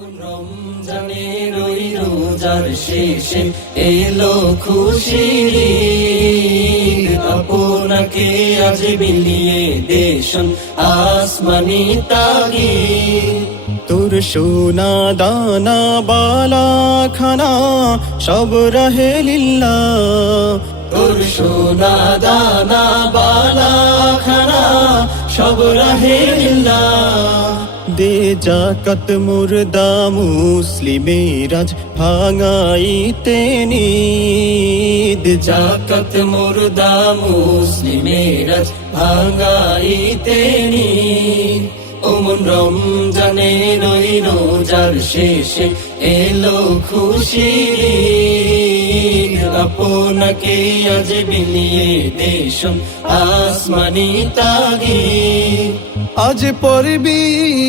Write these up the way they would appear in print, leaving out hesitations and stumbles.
রমজানের ওই রোজার শেষে এলো খুশির ঈদ, আপনাকে আজ বিলিয়ে দেশন আসমানি তাগিদ। তোর সোনা দানা বালা খানা সব রহে লিল্লাহ, তোর সোনা দানা বালা খানা সব রহে লিল্লাহ। দে জাকাত মুর্দা মুসলিমের আজ ভাঙাইতে নিদ, জাকাত মুর্দা মুসলিমের আজ ভাঙাইতে নিদ। ওমন রমজানের ওই রোজার শেষে এলো খুশির ঈদ, আপনাকে আজ বিলিয়ে দেশন আসমানি তাগিদ। আজ পড়বি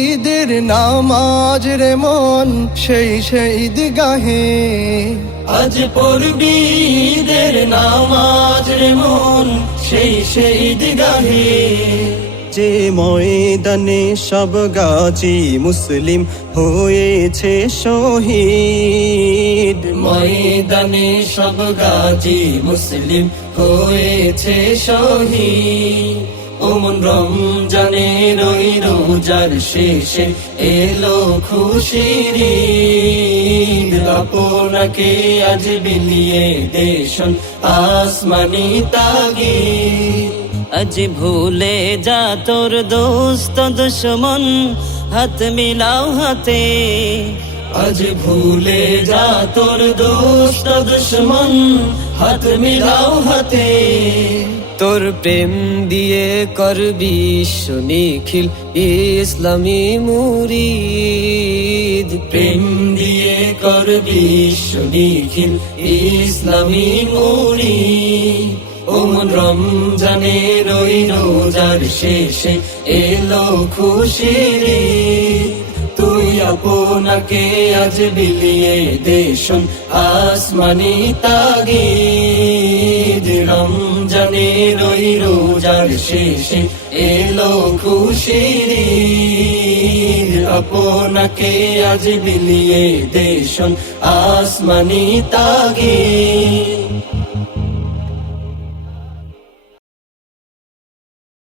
ঈদের নামাজ রে মন সেই ঈদগাহে, আজ পড়বি ঈদের নামাজ রে মন সেই ঈদগাহে। যে ময়দানে সব গাজী মুসলিম হয়েছে শহীদ, ময়দানে সব গাজী মুসলিম হয়েছে শহীদ। ওমন রমজানের ওই রোজার শেষে এলো খুশির ঈদ, আপনাকে আজ বিলিয়ে দেশন আসমানি তাগিদ। আজ ভুলে যা তোর দোস্ত দুশ্মন, হাত মিলাও হাতে। আজ ভুলে যা তোর দোস্ত দুশ্মন, হাত মিলাও হাতে। তোর প্রেম দিয়ে করবি বিশ্ব নিখিল ইসলামী মুরিদ, প্রেম দিয়ে করবি বিশ্ব নিখিল ইসলামী মুরিদ। ওমন রমজানের ওই রোজার শেষে এলো খুশির ঈদ, তুই আপনাকে আজ বিলিয়ে দেশন আসমানি তাগিদ। রমজানের ওই রোজার শেষে এলো খুশির ঈদ, আপনাকে আজ বিলিয়ে দেশন আসমানি তাগিদ।